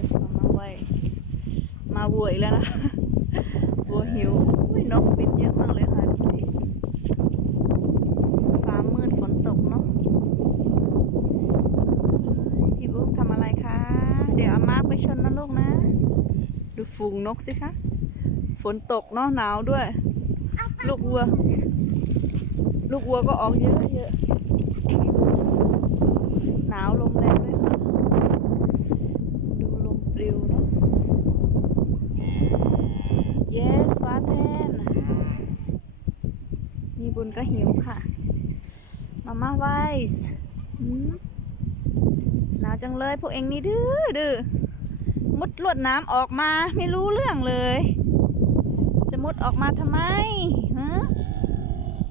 yes เอามาไว้ มาวัวอีกแล้วนะวัวหิวอุ้ยนกบินเยอะมากเลยค่ะสิฟ้ามืดฝนตกเนาะพี่บุ๊กทำอะไรคะ เดี๋ยวอามาไปชนนะลูกนะ ดูฝูงนกสิคะ ฝนตกเนาะหนาวด้วย ลูกวัว ลูกวัวก็ออกเยอะเยอะหนาวลมแรงด้วยค่ะ ดูลมปลิวเนาะ yes วาเทนมีบุญก็หิวค่ะ มาม่าไวส์หนาวจังเลยพวกเองนี่ดื้อดื้อมุดลวดน้ำออกมาไม่รู้เรื่องเลย จะมุดออกมาทำไมฮะ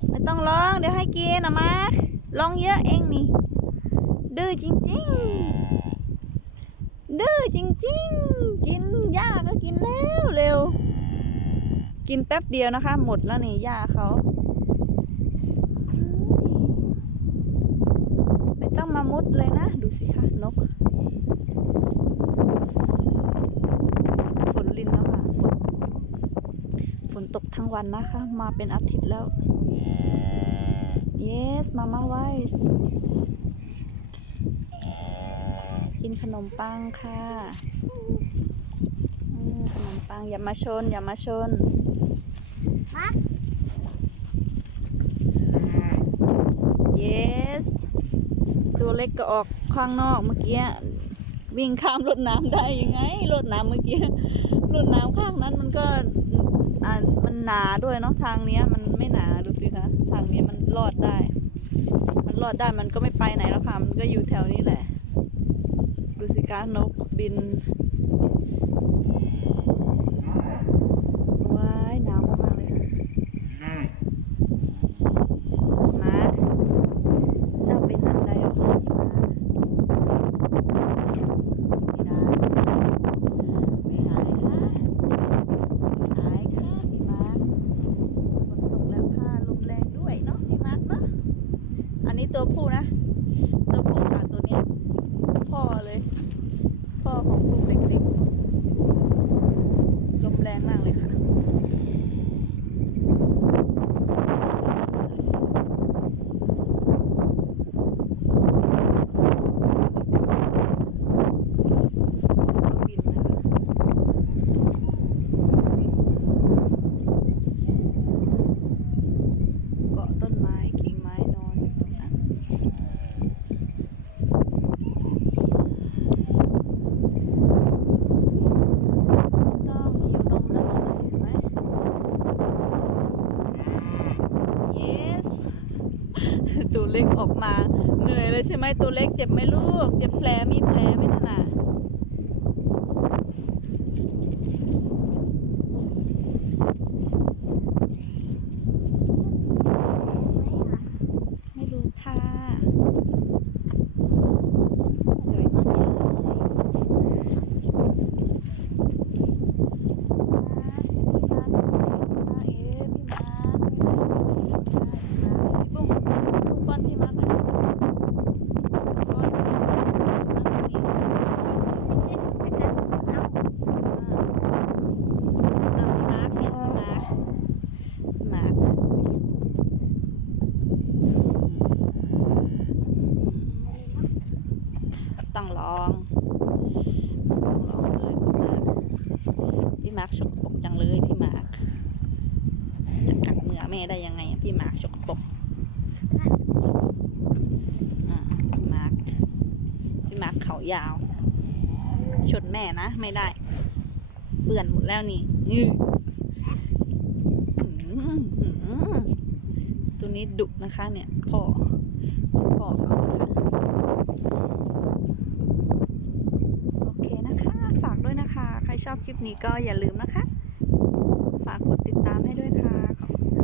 ไม่ต้องร้องเดี๋ยวให้กินนะมาร้องเยอะเองนี่ ดื้อจริง ๆ ดื้อจริง ๆ กินหญ้าก็กินแล้วเร็ว กินแป๊บเดียวนะคะ หมดแล้วนี่หญ้าเขาไม่ต้องมามุดเลยนะ ดูสิคะนกฝนลินแล้วค่ะฝนฝนตกทั้งวันนะคะ มาเป็นอาทิตย์แล้ว yes mama wise กินขนมปังค่ะขนมปังอย่ามาชน อย่ามาชน yes ตัวเล็กก็ออกข้างนอกเมื่อกี้ วิ่งข้ามรถน้ำได้ยังไงรถน้ำเมื่อกี้รถน้ำข้างนั้นมันก็อ่ามันหนาด้วยเนาะทางเนี้ย มันไม่หนาดูสิคะทางนี้มันรอดได้ มันรอดได้มันก็ไม่ไปไหนแล้วค่ะมันก็อยู่แถวนี้แหละ ดูสิคะนกบิน ว้ายหนาวมากๆเลยค่ะมาเจ้าเป็นอะไรอะพี่มาไม่ได้ไม่หายค่ะไม่หายค่ะพี่มาฝนตกแล้วค่ะลมแรงด้วยเนาะพี่มาร์คเนาะอันนี้ตัวผู้นะ ตัวผู้ค่ะตัวเนี้ยพ่อเลย พ่อของลูกเล็กๆเนอะลมแรงมากเลยค่ะ บินนะคะเกาะต้นไม้กิ่งไม้นอนอยู่ตรงนั้นต้องหิวนมแล้วเหรอเห็นไหม yes ตัวเล็ก ออกมา เหนื่อยเลยใช่ไหมตัวเล็กเจ็บไหมลูก เจ็บแผลมีแผลไหมน่ะน่ะ ไม่รู้ค่ะอร่อยมากเลยป้อนพี่มาร์คป้อนสิมาร์คเนี่ยพี่มาร์คพี่มาร์ค ต้องลองต้องลองเลยพี่มาร์คพี่มาร์คสกปรกจังเลยพี่มาร์คจะกัดเหงื่อแม่ได้ยังไงอะพี่มาร์คสกปรกอ่าพี่มาร์คพี่มาร์คเขายาว ชนแม่นะ ไม่ได้ เปื่อนหมดแล้วนี่ตัวนี้ดุนะคะเนี่ยพ่อพ่อเขานะคะโอเคนะคะ ฝากด้วยนะคะ ใครชอบคลิปนี้ก็อย่าลืมนะคะ